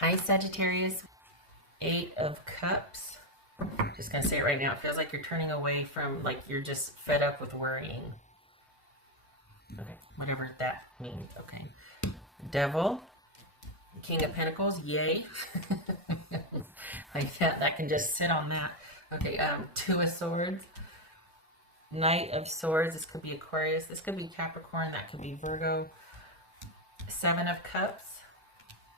Hi, Sagittarius. 8 of Cups. Just gonna say it right now. It feels like you're turning away from, like you're just fed up with worrying. Okay, whatever that means. Okay. Devil. King of Pentacles. Yay. Like that can just sit on that. Okay, 2 of Swords. Knight of Swords. This could be Aquarius. This could be Capricorn. That could be Virgo. 7 of Cups.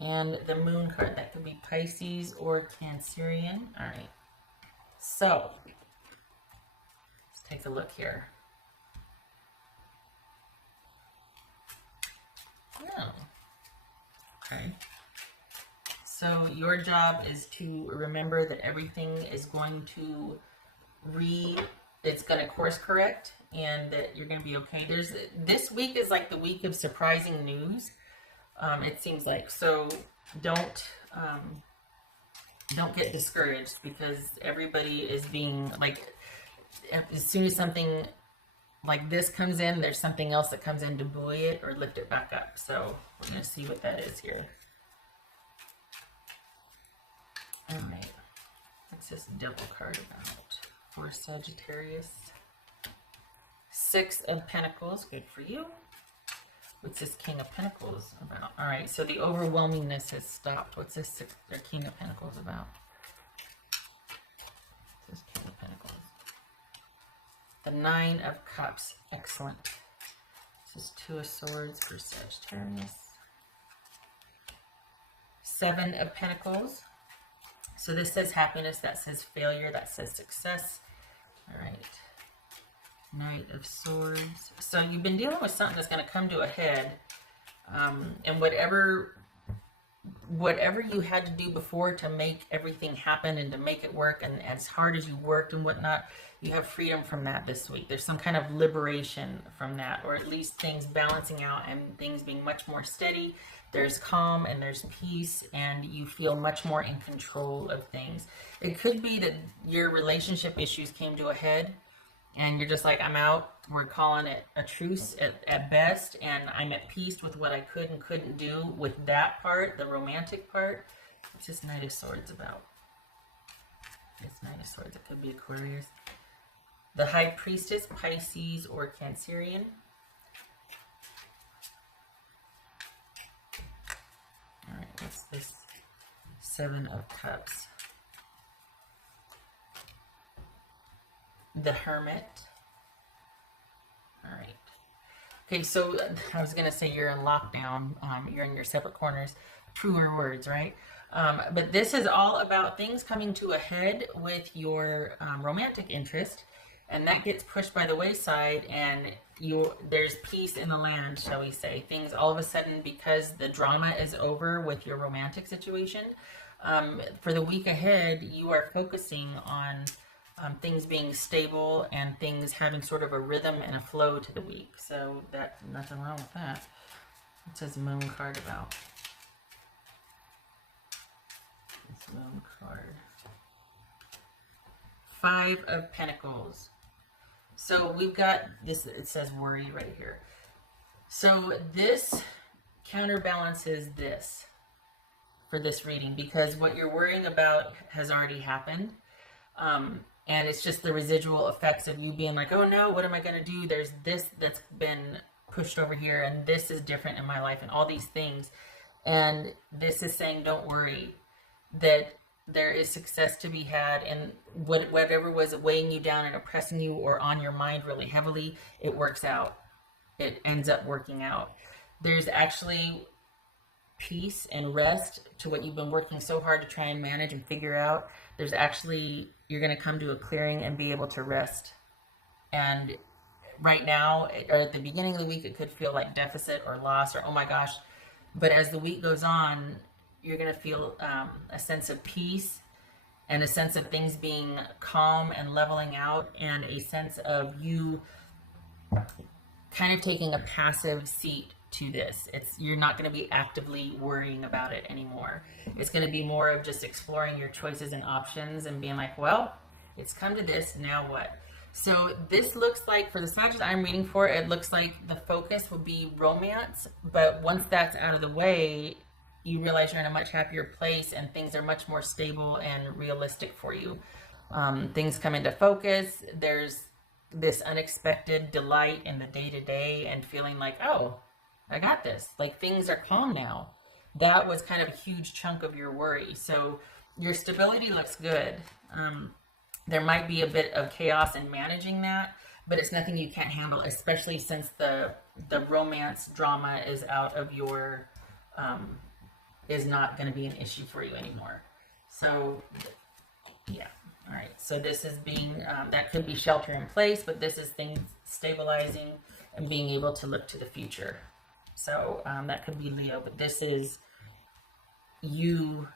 And the Moon card. That could be Pisces or Cancerian. All right. So, let's take a look here. Oh. Okay. So, your job is to remember that everything is going to it's going to course correct and that you're going to be okay. This week is like the week of surprising news. It seems like. So, don't get discouraged because everybody is being like, as soon as something like this comes in, there's something else that comes in to buoy it or lift it back up. So we're going to see what that is here. All right. What's this Devil card about for Sagittarius? 6 of Pentacles. Good for you. What's this King of Pentacles about? All right, so the overwhelmingness has stopped. What's this King of Pentacles about? What's this King of Pentacles? The 9 of Cups. Excellent. This is 2 of Swords for Sagittarius. 7 of Pentacles. So this says happiness. That says failure. That says success. All right. Knight of Swords. So you've been dealing with something that's going to come to a head. And whatever you had to do before to make everything happen and to make it work, and as hard as you worked and whatnot, you have freedom from that this week. There's some kind of liberation from that, or at least things balancing out and things being much more steady. There's calm and there's peace, and you feel much more in control of things. It could be that your relationship issues came to a head and you're just like, I'm out. We're calling it a truce at best, and I'm at peace with what I could and couldn't do with that part, the romantic part. What's this Knight of Swords about? This Knight of Swords, it could be Aquarius. The High Priestess, Pisces or Cancerian. All right, what's this 7 of Cups? The Hermit. All right. Okay, so I was going to say you're in lockdown. You're in your separate corners. Truer words, right? But this is all about things coming to a head with your romantic interest, and that gets pushed by the wayside, and there's peace in the land, shall we say. Things all of a sudden, because the drama is over with your romantic situation, for the week ahead, you are focusing on things being stable and things having sort of a rhythm and a flow to the week. So nothing wrong with that. What says Moon card about? This Moon card. 5 of Pentacles. So we've got this, it says worry right here. So this counterbalances this for this reading, because what you're worrying about has already happened. And it's just the residual effects of you being like, oh no, what am I going to do? There's this that's been pushed over here, and this is different in my life, and all these things. And this is saying, don't worry, that there is success to be had, and whatever was weighing you down and oppressing you or on your mind really heavily, it works out. It ends up working out. There's actually peace and rest to what you've been working so hard to try and manage and figure out. There's actually, you're going to come to a clearing and be able to rest. And right now, or at the beginning of the week, it could feel like deficit or loss or, oh my gosh. But as the week goes on, you're going to feel a sense of peace and a sense of things being calm and leveling out, and a sense of you kind of taking a passive seat to this. You're not going to be actively worrying about it anymore. It's going to be more of just exploring your choices and options and being like, well, it's come to this, now what? So this looks like, for the Sagittarius I'm reading for, it looks like the focus will be romance, but once that's out of the way, you realize you're in a much happier place and things are much more stable and realistic for you. Things come into focus. There's this unexpected delight in the day-to-day and feeling like, oh, I got this. Like things are calm now. That was kind of a huge chunk of your worry. So your stability looks good. There might be a bit of chaos in managing that, but it's nothing you can't handle, especially since the romance drama is out of your, is not going to be an issue for you anymore. So, yeah. All right. So this is being, that could be shelter in place, but this is things stabilizing and being able to look to the future. So that could be Leo, but this is you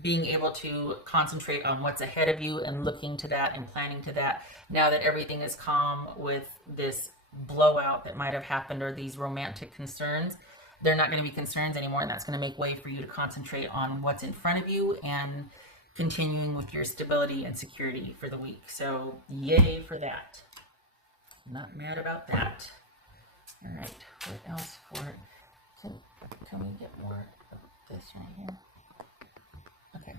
being able to concentrate on what's ahead of you and looking to that and planning to that. Now that everything is calm with this blowout that might have happened or these romantic concerns, they're not going to be concerns anymore, and that's going to make way for you to concentrate on what's in front of you and continuing with your stability and security for the week. So yay for that. Not mad about that. All right, what else for it? Can we get more of this right here? Okay,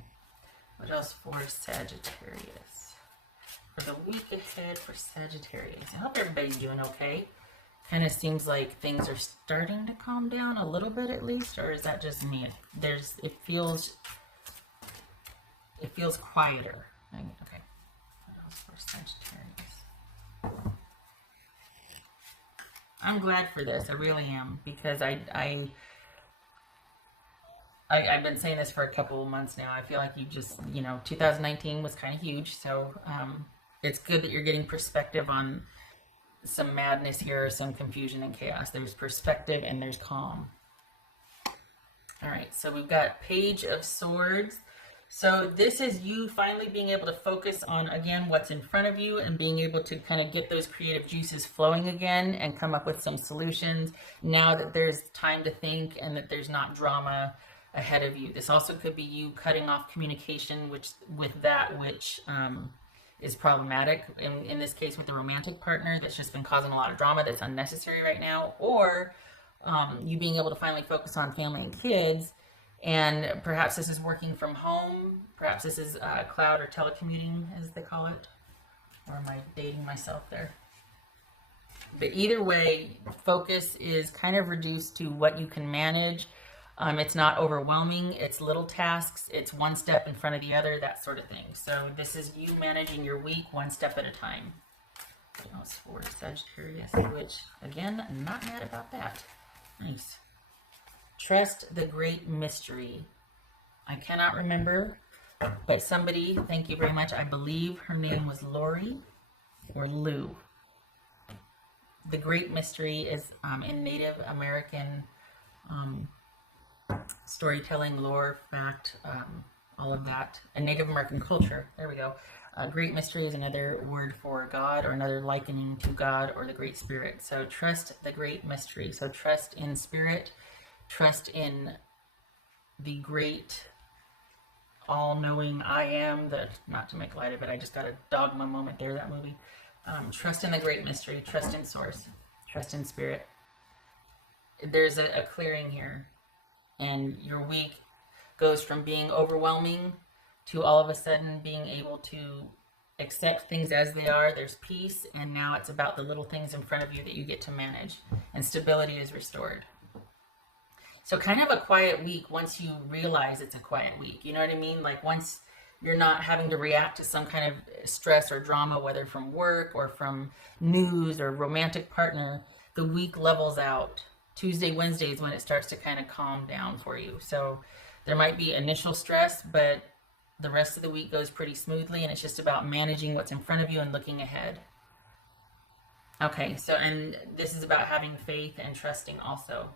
what else for Sagittarius? For the week ahead for Sagittarius. I hope everybody's doing okay. Kind of seems like things are starting to calm down a little bit at least, or is that just me? It feels quieter. Okay, what else for Sagittarius? I'm glad for this. I really am, because I've been saying this for a couple of months now. I feel like 2019 was kind of huge. So it's good that you're getting perspective on some madness here, some confusion and chaos. There's perspective and there's calm. All right, so we've got Page of Swords. So this is you finally being able to focus on, again, what's in front of you and being able to kind of get those creative juices flowing again and come up with some solutions now that there's time to think and that there's not drama ahead of you. This also could be you cutting off communication which is problematic. In this case with the romantic partner that's just been causing a lot of drama that's unnecessary right now, or you being able to finally focus on family and kids. And perhaps this is working from home. Perhaps this is cloud or telecommuting, as they call it. Or am I dating myself there? But either way, focus is kind of reduced to what you can manage. It's not overwhelming. It's little tasks. It's one step in front of the other, that sort of thing. So this is you managing your week one step at a time. That was for Sagittarius, which, again, I'm not mad about that. Nice. Trust the great mystery. I cannot remember, but somebody, thank you very much, I believe her name was Lori or Lou. The great mystery is in Native American storytelling, lore, fact, all of that, and Native American culture. There we go. Great mystery is another word for God, or another likening to God or the Great Spirit. So trust the great mystery. So trust in spirit. Trust in the great, all-knowing I am. Not to make light of it, I just got a dogma moment there, that movie. Trust in the great mystery. Trust in source. Trust in spirit. There's a clearing here. And your week goes from being overwhelming to all of a sudden being able to accept things as they are. There's peace, and now it's about the little things in front of you that you get to manage. And stability is restored. So kind of a quiet week once you realize it's a quiet week. You know what I mean? Like once you're not having to react to some kind of stress or drama, whether from work or from news or romantic partner, the week levels out. Tuesday, Wednesday is when it starts to kind of calm down for you. So there might be initial stress, but the rest of the week goes pretty smoothly, and it's just about managing what's in front of you and looking ahead. Okay, so, and this is about having faith and trusting also.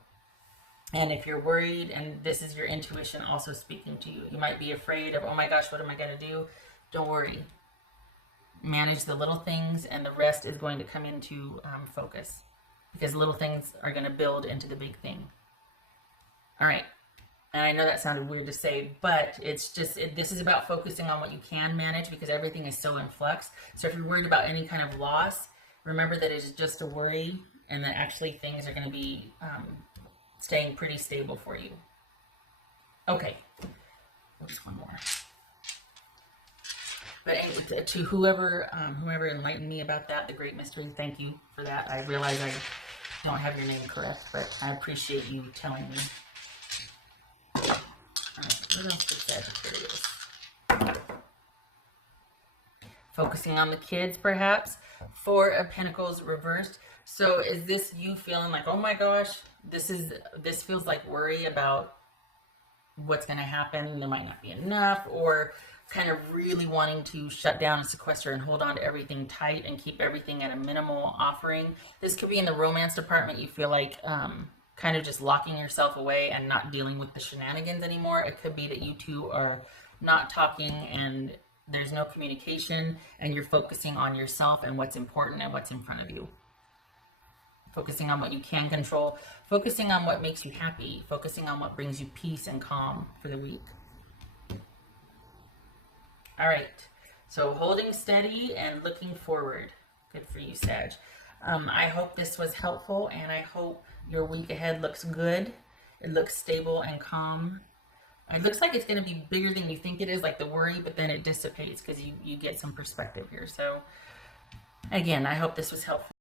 And if you're worried, and this is your intuition also speaking to you, you might be afraid of, oh my gosh, what am I going to do? Don't worry. Manage the little things, and the rest is going to come into focus, because little things are going to build into the big thing. All right. And I know that sounded weird to say, but it's just, this is about focusing on what you can manage, because everything is so in flux. So if you're worried about any kind of loss, remember that it's just a worry, and that actually things are going to be staying pretty stable for you. Okay, just one more. But to whoever enlightened me about that, the Great Mystery, thank you for that. I realize I don't have your name correct, but I appreciate you telling me. All right, what else is Sagittarius? Focusing on the kids, perhaps. Four of Pentacles reversed. So is this you feeling like, oh my gosh, this feels like worry about what's going to happen, there might not be enough, or kind of really wanting to shut down and sequester and hold on to everything tight and keep everything at a minimal offering. This could be in the romance department. You feel like kind of just locking yourself away and not dealing with the shenanigans anymore. It could be that you two are not talking and there's no communication, and you're focusing on yourself and what's important and what's in front of you. Focusing on what you can control, focusing on what makes you happy, focusing on what brings you peace and calm for the week. All right, so holding steady and looking forward. Good for you, Sag. I hope this was helpful, and I hope your week ahead looks good. It looks stable and calm. It looks like it's going to be bigger than you think it is, like the worry, but then it dissipates because you get some perspective here. So, again, I hope this was helpful.